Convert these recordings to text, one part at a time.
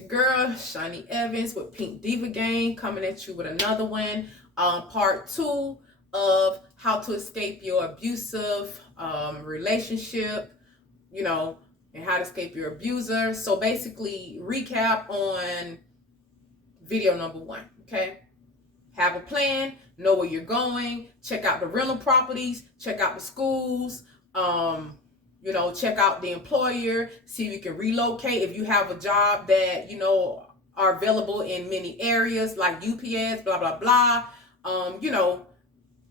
your girl, Shani Evans with Pink Deva Gang, coming at you with another one. Part 2 of how to escape your abusive relationship, and how to escape your abuser. So basically, recap on video number 1, okay? Have a plan, know where you're going, check out the rental properties, check out the schools, check out the employer, see if you can relocate. If you have a job that, are available in many areas like UPS, blah, blah, blah,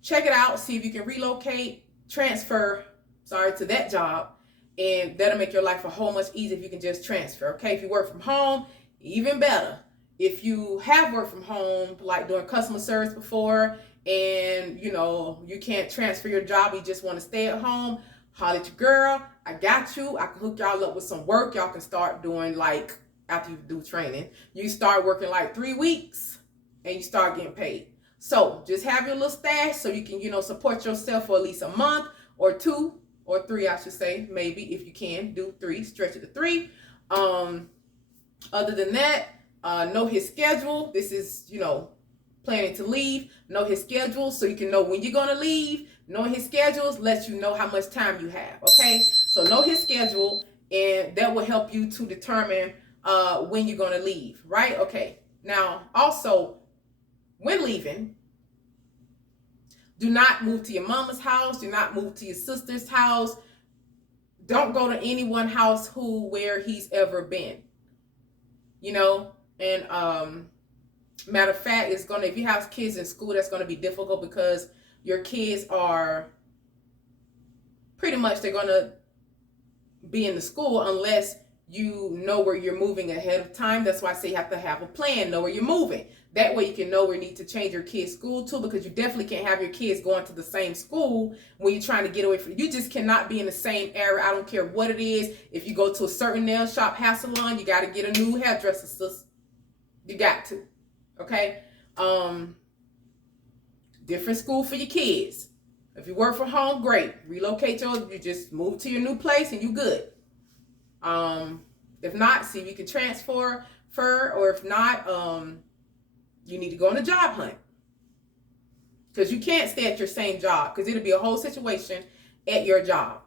check it out, see if you can relocate, transfer, to that job. And that'll make your life a whole much easier if you can just transfer, okay? If you work from home, even better. If you have worked from home, like doing customer service before, and you can't transfer your job, you just want to stay at home, holler at your girl. I got you. I can hook y'all up with some work. Y'all can start doing, like, after you do training, you start working like 3 weeks and you start getting paid. So just have your little stash so you can, support yourself for at least a month or 2 or 3, I should say, maybe, if you can do 3, stretch it to 3. Other than that, know his schedule. This is, planning to leave. Know his schedule so you can know when you're going to leave. Knowing his schedules lets you know how much time you have, okay? So know his schedule, and that will help you to determine when you're going to leave, right? Okay. Now, also, when leaving, do not move to your mama's house. Do not move to your sister's house. Don't go to anyone's house where he's ever been. And matter of fact, if you have kids in school, that's going to be difficult because your kids are pretty much, they're going to be in the school unless you know where you're moving ahead of time. That's why I say you have to have a plan, know where you're moving. That way you can know where you need to change your kids' school to, because you definitely can't have your kids going to the same school when you're trying to get away from it. You just cannot be in the same area. I don't care what it is. If you go to a certain nail shop, hair salon, you got to get a new hairdresser, sis. You got to. Okay? Different school for your kids. If you work from home, great. Relocate you just move to your new place and you good. If not, see if you can transfer, or if not, you need to go on a job hunt. Because you can't stay at your same job, because it'll be a whole situation at your job.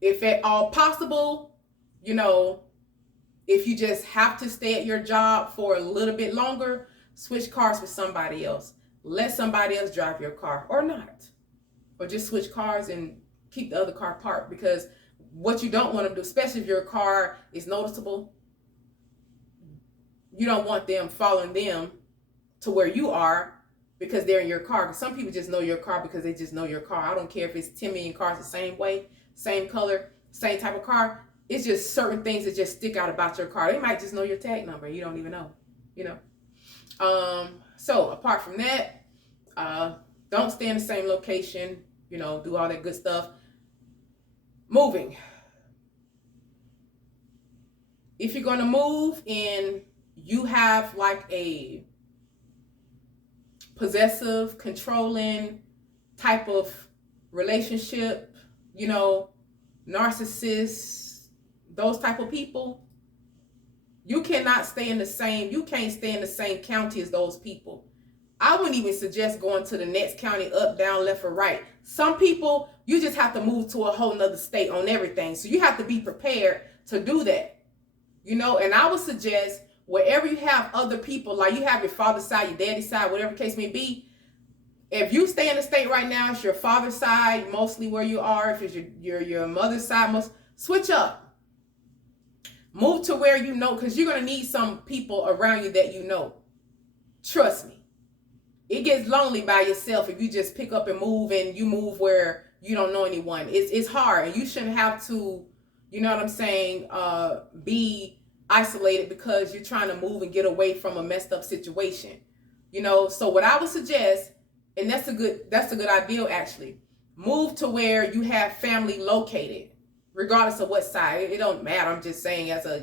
If at all possible, if you just have to stay at your job for a little bit longer, switch cars with somebody else. Let somebody else drive your car, or not. Or just switch cars and keep the other car parked, because what you don't want to do, especially if your car is noticeable, you don't want them following them to where you are because they're in your car. Because some people just know your car because they just know your car. I don't care if it's 10 million cars the same way, same color, same type of car. It's just certain things that just stick out about your car. They might just know your tag number. You don't even know, So apart from that, don't stay in the same location, do all that good stuff. Moving. If you're going to move and you have like a possessive, controlling type of relationship, narcissists, those type of people, you can't stay in the same county as those people. I wouldn't even suggest going to the next county, up, down, left, or right. Some people, you just have to move to a whole nother state on everything. So you have to be prepared to do that. And I would suggest wherever you have other people, like you have your father's side, your daddy's side, whatever the case may be, if you stay in the state right now, it's your father's side, mostly where you are. If it's your mother's side, switch up. Move to where because you're going to need some people around you that you know. Trust me. It gets lonely by yourself if you just pick up and move, and you move where you don't know anyone. It's hard, and you shouldn't have to, be isolated because you're trying to move and get away from a messed up situation. So what I would suggest, and that's a good idea actually, move to where you have family located, regardless of what side. It don't matter. I'm just saying as a,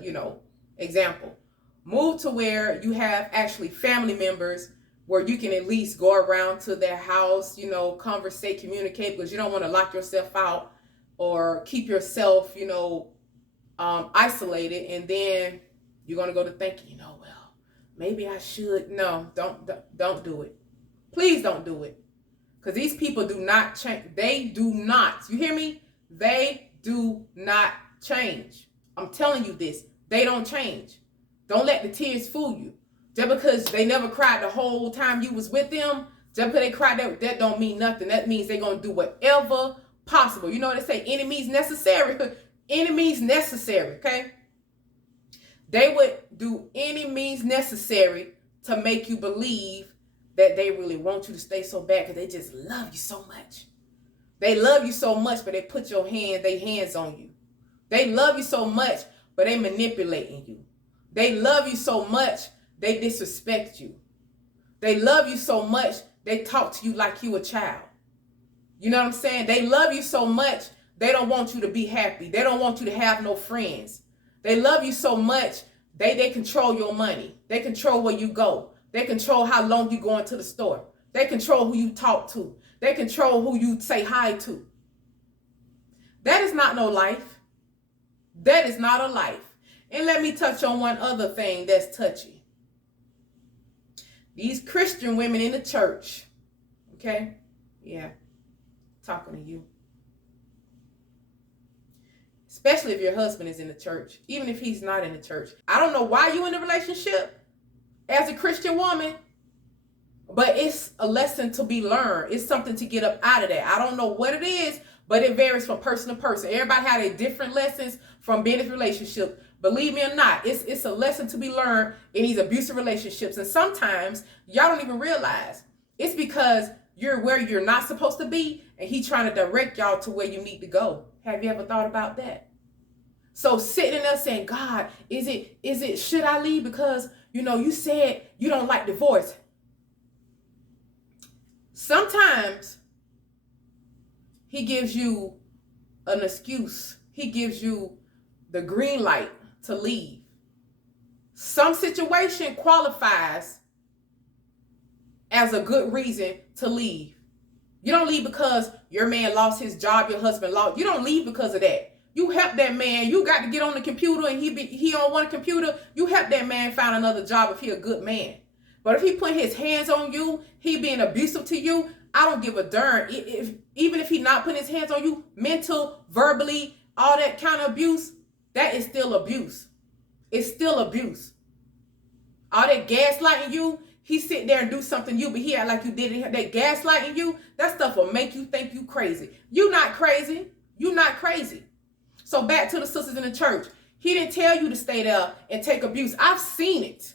example. Move to where you have actually family members where you can at least go around to their house, conversate, communicate, because you don't want to lock yourself out or keep yourself, isolated, and then You're going to go to thinking, well, maybe I should. No, don't do it. Please don't do it. Because these people do not change. They do not. You hear me? They do not change. I'm telling you this. They don't change. Don't let the tears fool you. Just because they never cried the whole time you was with them, just because they cried, that don't mean nothing. That means they're going to do whatever possible. You know what they say? Enemies necessary. Enemies necessary, okay? They would do any means necessary to make you believe that they really want you to stay so bad because they just love you so much. They love you so much, but they put their hands on you. They love you so much, but they manipulating you. They love you so much, they disrespect you. They love you so much, they talk to you like you a child. You know what I'm saying? They love you so much, they don't want you to be happy. They don't want you to have no friends. They love you so much, they control your money. They control where you go. They control how long you go into the store. They control who you talk to. They control who you say hi to. That is not no life. That is not a life. And let me touch on one other thing that's touchy. These Christian women in the church, okay? Yeah, talking to you. Especially if your husband is in the church, even if he's not in the church. I don't know why you're in a relationship as a Christian woman, but it's a lesson to be learned. It's something to get up out of that. I don't know what it is, but it varies from person to person. Everybody had a different lessons from being in a relationship. Believe me or not, it's a lesson to be learned in these abusive relationships. And sometimes y'all don't even realize it's because you're where you're not supposed to be, and he's trying to direct y'all to where you need to go. Have you ever thought about that? So sitting there saying, God, should I leave because, you said you don't like divorce. Sometimes he gives you an excuse. He gives you the green light to leave. Some situation qualifies as a good reason to leave. You don't leave because your man lost his job, your husband lost. You don't leave because of that. You help that man. You got to get on the computer and he don't want a computer. You help that man find another job if he a good man. But if he put his hands on you, he being abusive to you, I don't give a darn. Even if he not putting his hands on you, mental, verbally, all that kind of abuse, that is still abuse. It's still abuse. All that gaslighting you, he sit there and do something to you, but he act like you did it. That gaslighting you, that stuff will make you think you crazy. You not crazy. You not crazy. So back to the sisters in the church. He didn't tell you to stay there and take abuse. I've seen it.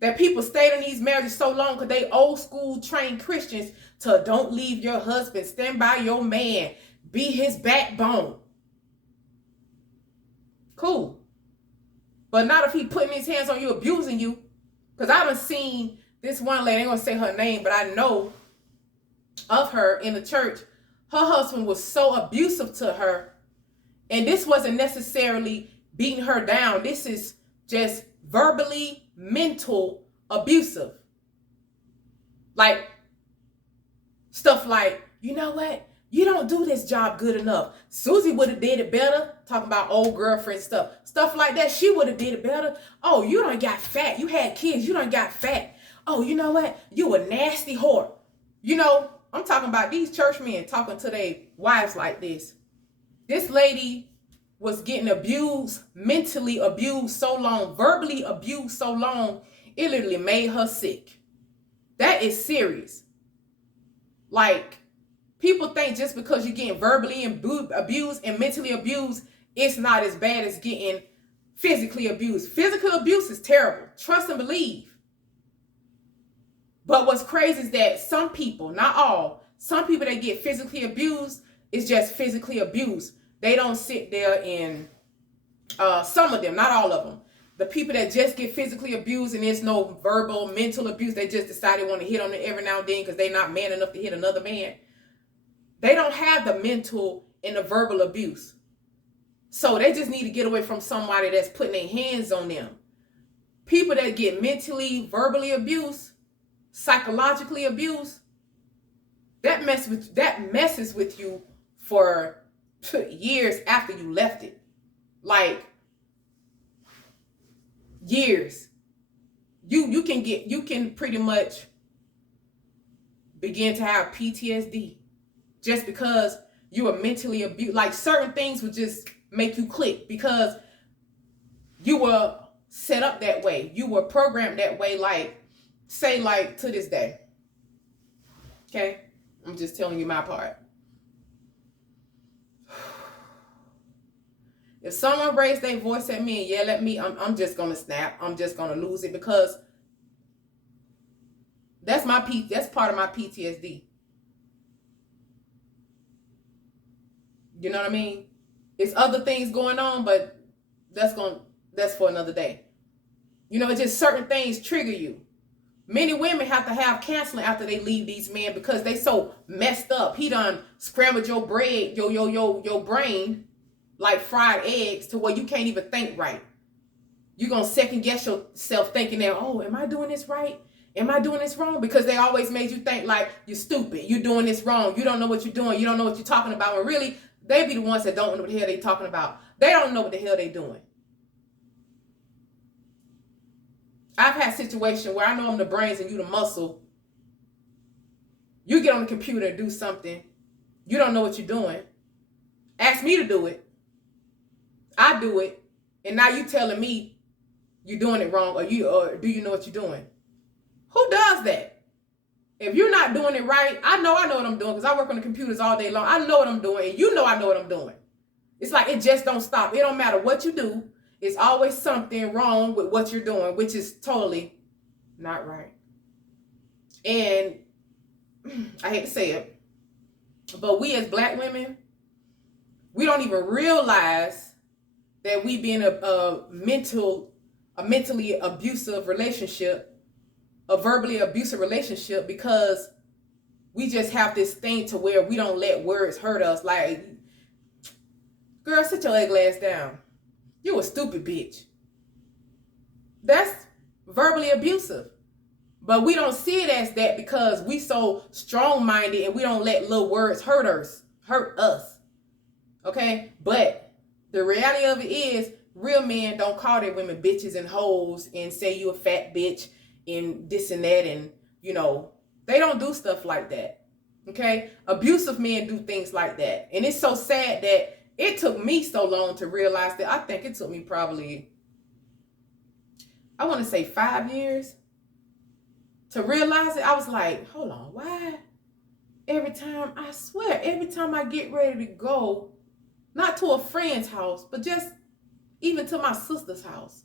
That people stayed in these marriages so long because they old school trained Christians to don't leave your husband, stand by your man, be his backbone. Cool. But not if he putting his hands on you, abusing you. Because I haven't seen this one lady, I ain't going to say her name, but I know of her in the church. Her husband was so abusive to her. And this wasn't necessarily beating her down. This is just verbally, mental abusive. Like stuff like, you know what? You don't do this job good enough. Susie would have did it better. Talking about old girlfriend stuff. Stuff like that. She would have did it better. Oh, you done got fat. You had kids. You done got fat. Oh, you know what? You a nasty whore. I'm talking about these church men talking to their wives like this. This lady was getting abused, mentally abused so long, verbally abused so long, it literally made her sick. That is serious. Like, people think just because you're getting verbally abused and mentally abused, it's not as bad as getting physically abused. Physical abuse is terrible. Trust and believe. But what's crazy is that some people, not all, some people that get physically abused is just physically abused. They don't sit there and, some of them, not all of them. The people that just get physically abused and there's no verbal, mental abuse, they just decide they want to hit on it every now and then because they're not man enough to hit another man. They don't have the mental and the verbal abuse. So they just need to get away from somebody that's putting their hands on them. People that get mentally, verbally abused, psychologically abused, that messes with you for years after you left it. Like, years. You can pretty much begin to have PTSD just because you were mentally abused. Like certain things would just make you click because you were set up that way. You were programmed that way, like, say, like, to this day. Okay? I'm just telling you my part. If someone raised their voice at me and yell at me, I'm just going to snap. I'm just going to lose it because that's part of my PTSD. You know what I mean? It's other things going on, but that's for another day. You know, it's just certain things trigger you. Many women have to have counseling after they leave these men because they so messed up. He done scrambled your bread, your brain like fried eggs to where you can't even think right. You're going to second guess yourself thinking that, oh, am I doing this right? Am I doing this wrong? Because they always made you think like you're stupid. You're doing this wrong. You don't know what you're doing. You don't know what you're talking about. And really, they be the ones that don't know what the hell they're talking about. They don't know what the hell they're doing. I've had situations where I know I'm the brains and you the muscle. You get on the computer and do something. You don't know what you're doing. Ask me to do it. I do it. And now you telling me you're doing it wrong or do you know what you're doing? Who does that? If you're not doing it right, I know what I'm doing because I work on the computers all day long. I know what I'm doing and you know I know what I'm doing. It's like it just don't stop. It don't matter what you do. It's always something wrong with what you're doing, which is totally not right. And I hate to say it, but we as Black women, we don't even realize that we be in a mentally abusive relationship, a verbally abusive relationship, because we just have this thing to where we don't let words hurt us. Like, girl, sit your ugly ass down. You a stupid bitch. That's verbally abusive. But we don't see it as that because we so strong-minded and we don't let little words hurt us. Okay? But the reality of it is, real men don't call their women bitches and hoes and say you a fat bitch and this and that, and you know, they don't do stuff like that. Okay? Abusive men do things like that. And it's so sad that it took me so long to realize that. I think it took me probably, I want to say 5 years to realize it. I was like, hold on, why every time I get ready to go, not to a friend's house, but just even to my sister's house,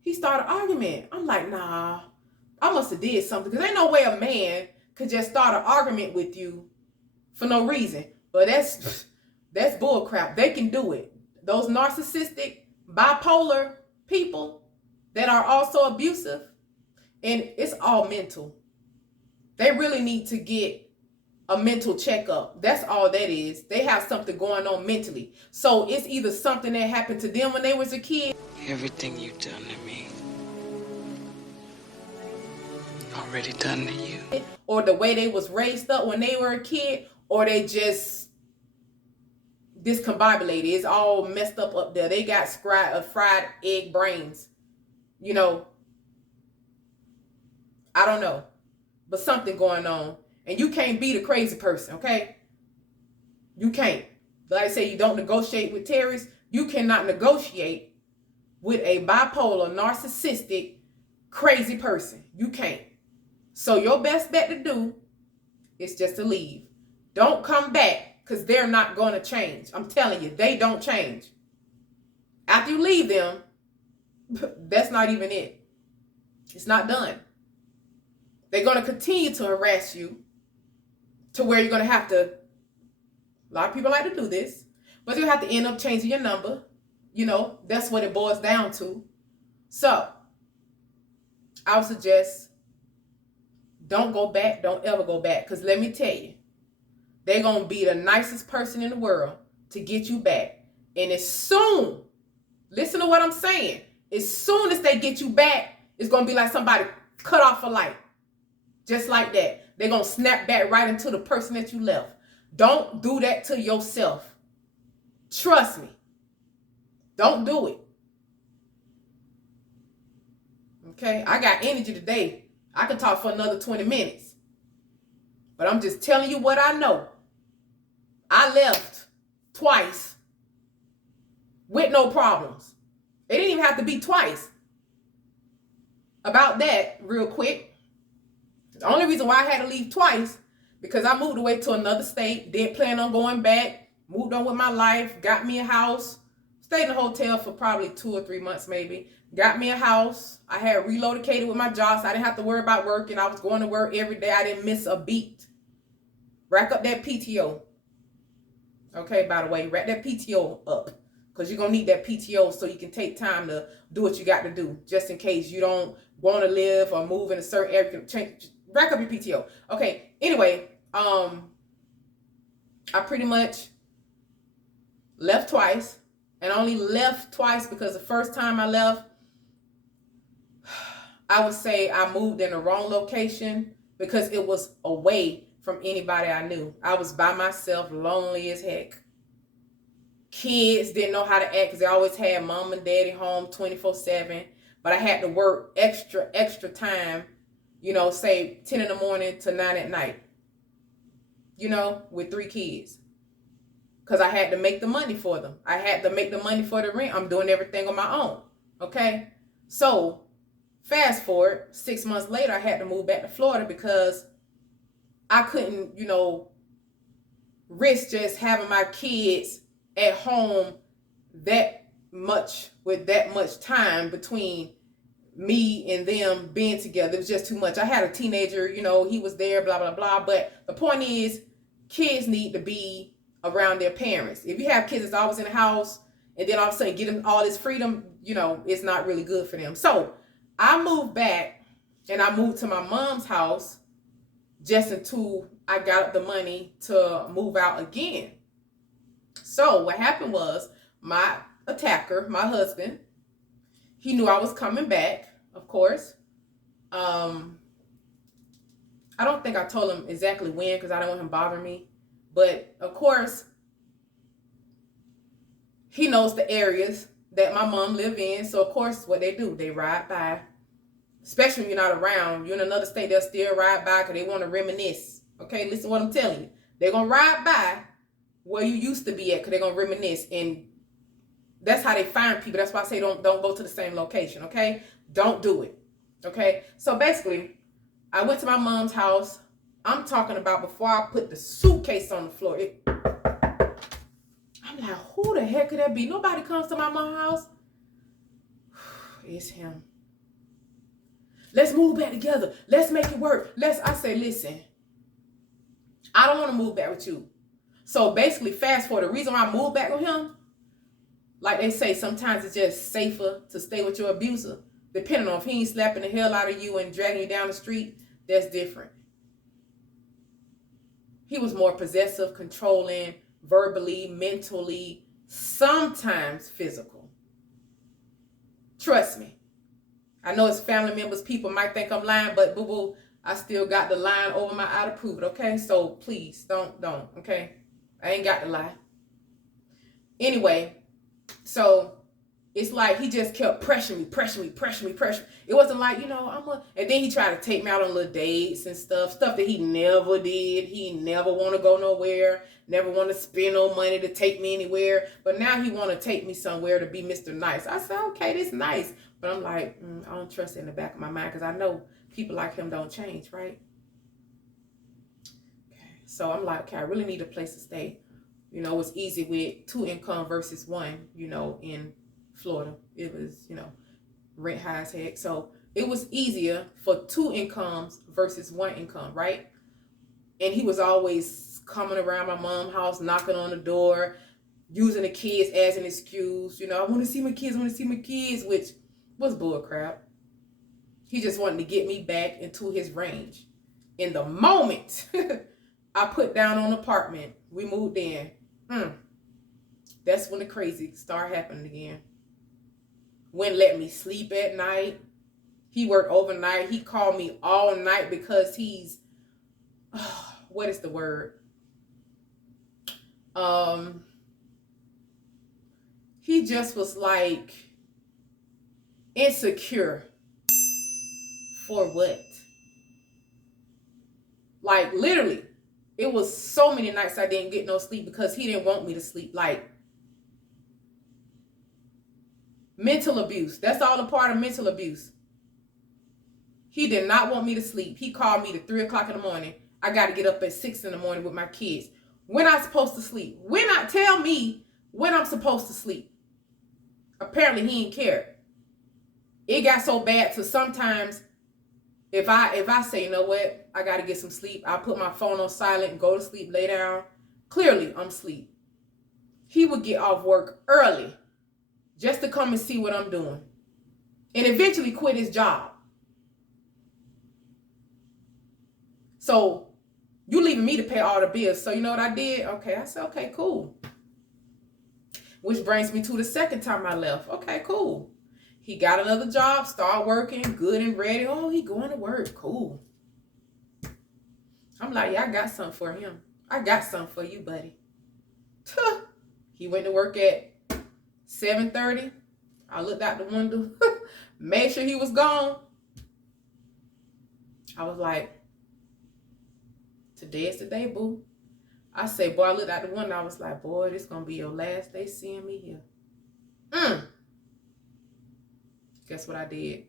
he started argument. I'm like, nah, I must have did something, because ain't no way a man could just start an argument with you for no reason. But that's bull crap. They can do it. Those narcissistic, bipolar people that are also abusive, and it's all mental. They really need to get a mental checkup. That's all that is. They have something going on mentally. So it's either something that happened to them when they was a kid. Everything you've done to me, already done to you. Or the way they was raised up when they were a kid, or they just discombobulated. It's all messed up there. They got fried egg brains. You know, I don't know, but something going on. And you can't be the crazy person, okay? You can't. Like I say, you don't negotiate with terrorists. You cannot negotiate with a bipolar, narcissistic, crazy person. You can't. So your best bet to do is just to leave. Don't come back, because they're not going to change. I'm telling you, they don't change. After you leave them, that's not even it. It's not done. They're going to continue to harass you to where you're going to have to, a lot of people like to do this, but you have to end up changing your number. You know, that's what it boils down to. So, I would suggest don't go back. Don't ever go back. Because let me tell you, they're going to be the nicest person in the world to get you back. And as soon, listen to what I'm saying, as soon as they get you back, it's going to be like somebody cut off a light. Just like that. They're going to snap back right into the person that you left. Don't do that to yourself. Trust me. Don't do it. Okay, I got energy today. I can talk for another 20 minutes. But I'm just telling you what I know. I left twice with no problems. It didn't even have to be twice. About that, real quick. The only reason why I had to leave twice, because I moved away to another state, didn't plan on going back, moved on with my life, got me a house, stayed in a hotel for probably 2 or 3 months maybe, got me a house. I had relocated with my job, so I didn't have to worry about working. I was going to work every day. I didn't miss a beat. Rack up that PTO. Okay, by the way, rack that PTO up, because you're going to need that PTO so you can take time to do what you got to do, just in case you don't want to live or move in a certain area. Rack up your PTO. Okay, anyway, I pretty much left twice, and only left twice because the first time I left, I would say I moved in the wrong location because it was away from anybody I knew. I was by myself, lonely as heck. Kids didn't know how to act because they always had mom and daddy home 24/7. But I had to work extra time, say 10 in the morning to 9 at night, with 3 kids. Because I had to make the money for them. I had to make the money for the rent. I'm doing everything on my own. Okay? So, fast forward, 6 months later, I had to move back to Florida because I couldn't, risk just having my kids at home that much, with that much time between me and them being together. It was just too much. I had a teenager, he was there, blah, blah, blah. But the point is, kids need to be around their parents. If you have kids that's always in the house and then all of a sudden get them all this freedom, it's not really good for them. So I moved back and I moved to my mom's house just until I got the money to move out again. So what happened was, my attacker, my husband, he knew I was coming back, of course. I don't think I told him exactly when because I don't want him bothering me. But, of course, he knows the areas that my mom live in. So, of course, what they do, they ride by. Especially when you're not around. You're in another state, they'll still ride by because they want to reminisce. Okay, listen to what I'm telling you. They're going to ride by where you used to be at because they're going to reminisce. And that's how they find people. That's why I say don't go to the same location, okay? Don't do it, okay? So, basically, I went to my mom's house. I'm talking about before I put the suitcase on the floor. I'm like, who the heck could that be? Nobody comes to my mom's house. It's him. Let's move back together. Let's make it work. I say, listen, I don't want to move back with you. So basically, fast forward, the reason why I moved back with him, like they say, sometimes it's just safer to stay with your abuser. Depending on if he ain't slapping the hell out of you and dragging you down the street, that's different. He was more possessive, controlling, verbally, mentally, sometimes physical. Trust me. I know it's family members, people might think I'm lying, but boo-boo, I still got the line over my eye to prove it, okay? So please, don't, okay? I ain't got to lie. Anyway, so it's like he just kept pressuring me. It wasn't like, and then he tried to take me out on little dates and stuff that he never did. He never want to go nowhere, never want to spend no money to take me anywhere. But now he want to take me somewhere to be Mr. Nice. I said, okay, this is nice. But I'm like, I don't trust it in the back of my mind because I know people like him don't change, right? Okay. So I'm like, okay, I really need a place to stay. It's easy with 2 income versus 1, in Florida. It was, rent high as heck. So it was easier for 2 incomes versus 1 income, right? And he was always coming around my mom's house, knocking on the door, using the kids as an excuse. I want to see my kids, which was bullcrap. He just wanted to get me back into his range. In the moment I put down on an apartment, we moved in. That's when the crazy started happening again. Wouldn't let me sleep at night. He worked overnight. He called me all night because he's, what is the word? He just was like insecure. For what? Like, literally, it was so many nights I didn't get no sleep because he didn't want me to sleep. Like, mental abuse. That's all a part of mental abuse. He did not want me to sleep. He called me to 3 o'clock in the morning. I got to get up at 6 in the morning with my kids. When I'm supposed to sleep? Tell me when I'm supposed to sleep. Apparently he didn't care. It got so bad to sometimes if I say, you know what, I got to get some sleep, I put my phone on silent and go to sleep, lay down. Clearly I'm asleep. He would get off work early just to come and see what I'm doing. And eventually quit his job. So you leaving me to pay all the bills. So you know what I did? Okay, I said, okay, cool. Which brings me to the second time I left. Okay, cool. He got another job, started working, good and ready. Oh, he going to work. Cool. I'm like, yeah, I got something for him. I got something for you, buddy. He went to work at 7:30. I looked out the window, made sure he was gone. I was like, today is the day, boo. I say, boy, I looked out the window. I was like, boy, this going to be your last day seeing me here. Guess what I did?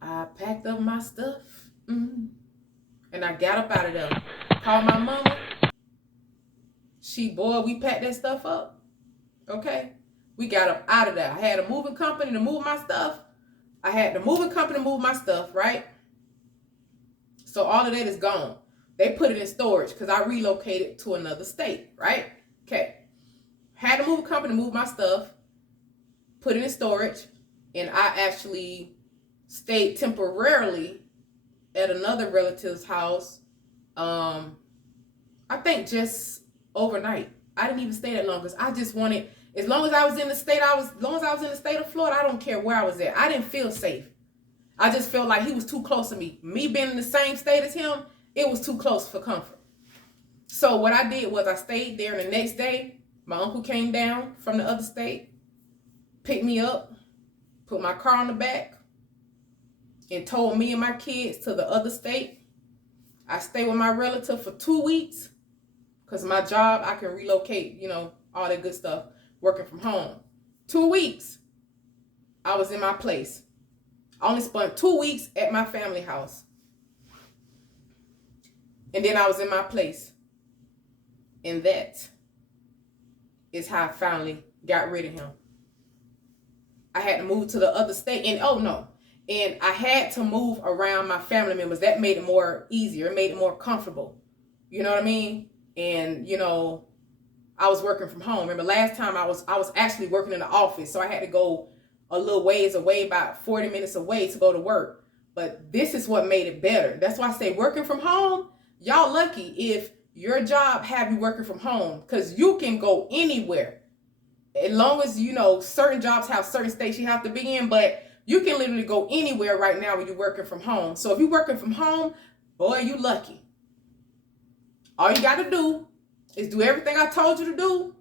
I packed up my stuff. And I got up out of there. Called my mama. We packed that stuff up. Okay? We got up out of there. I had a moving company to move my stuff. Right? So all of that is gone. They put it in storage because I relocated to another state, right? Okay. Had to move a company to move my stuff, put it in storage, and I actually stayed temporarily at another relative's house. I think just overnight. I didn't even stay that long because I just wanted, as long as I was in the state of Florida, I don't care where I was at. I didn't feel safe. I just felt like he was too close to me. Me being in the same state as him, it was too close for comfort. So what I did was I stayed there, and the next day, my uncle came down from the other state, picked me up, put my car on the back, and told me and my kids to the other state. I stayed with my relative for 2 weeks because my job, I can relocate, all that good stuff, working from home. 2 weeks, I was in my place. I only spent 2 weeks at my family house. And then I was in my place. And that is how I finally got rid of him. I had to move to the other state. And I had to move around my family members. That made it more easier. It made it more comfortable. You know what I mean? And, I was working from home. Remember last time I was actually working in the office. So I had to go a little ways away, about 40 minutes away to go to work. But this is what made it better. That's why I say working from home, y'all lucky if your job have you working from home, because you can go anywhere. As long as, certain jobs have certain states you have to be in, but you can literally go anywhere right now when you're working from home. So if you're working from home, boy, you lucky. All you got to do is do everything I told you to do,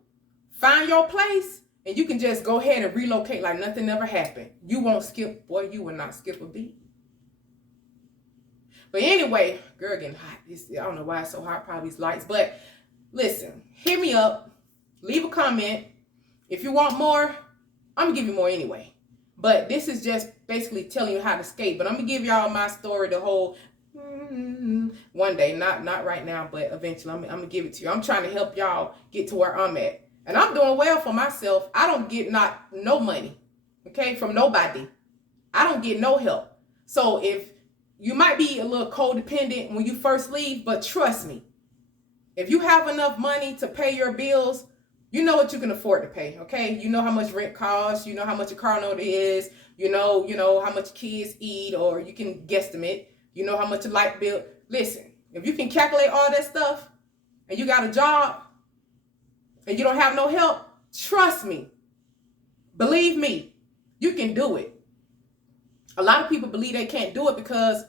find your place, and you can just go ahead and relocate like nothing ever happened. You won't skip, boy, you will not skip a beat. But anyway, girl getting hot. I don't know why it's so hot, probably these lights. But listen, hit me up. Leave a comment. If you want more, I'm going to give you more anyway. But this is just basically telling you how to skate. But I'm going to give y'all my story, the whole one day. Not right now, but eventually I'm going to give it to you. I'm trying to help y'all get to where I'm at. And I'm doing well for myself. I don't get no money, okay, from nobody. I don't get no help. So if you might be a little codependent when you first leave, but trust me, if you have enough money to pay your bills, you know what you can afford to pay, okay? You know how much rent costs. You know how much a car note is. You know how much kids eat, or you can guesstimate. You know how much a light bill. Listen, if you can calculate all that stuff and you got a job, and you don't have no help, trust me, believe me, you can do it. A lot of people believe they can't do it because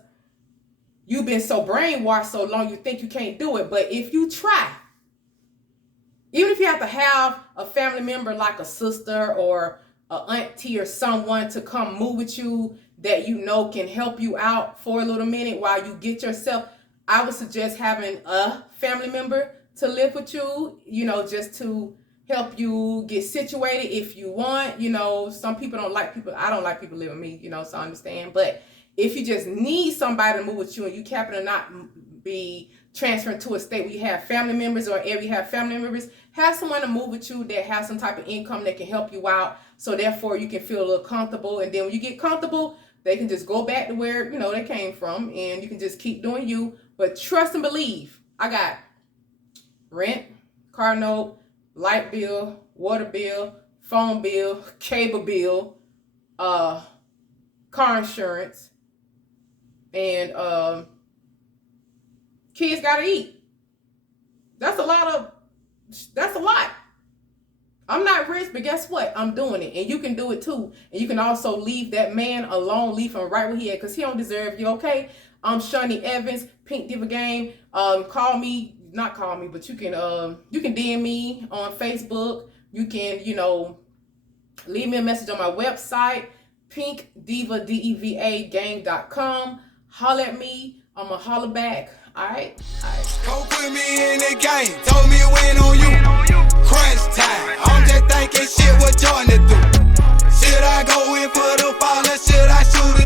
you've been so brainwashed so long you think you can't do it. But if you try, even if you have to have a family member like a sister or an auntie or someone to come move with you that you know can help you out for a little minute while you get yourself, I would suggest having a family member to live with you, you know, just to help you get situated if you want. You know, some people don't like people. I don't like people living with me, you know, so I understand. But if you just need somebody to move with you and you happen to not be transferring to a state where you have family members or area you have family members, have someone to move with you that has some type of income that can help you out. So therefore you can feel a little comfortable. And then when you get comfortable, they can just go back to where, you know, they came from, and you can just keep doing you. But trust and believe, I got rent, car note, light bill, water bill, phone bill, cable bill, car insurance, and kids gotta eat. That's a lot. I'm not rich, but guess what? I'm doing it, and you can do it too. And you can also leave that man alone, leave him right where he at, because he don't deserve you, okay? I'm Shawnee Evans, Pink Deva Gang. Call me, not call me, but you can DM me on Facebook. You can, you know, leave me a message on my website, pinkdeva.gang.com. Holler at me. I'ma holler back. All right. Don't put me in the game. Told me win on you. Crunch time. I'm just thinking shit what Jordan do. Should I go in for the fall or should I shoot it?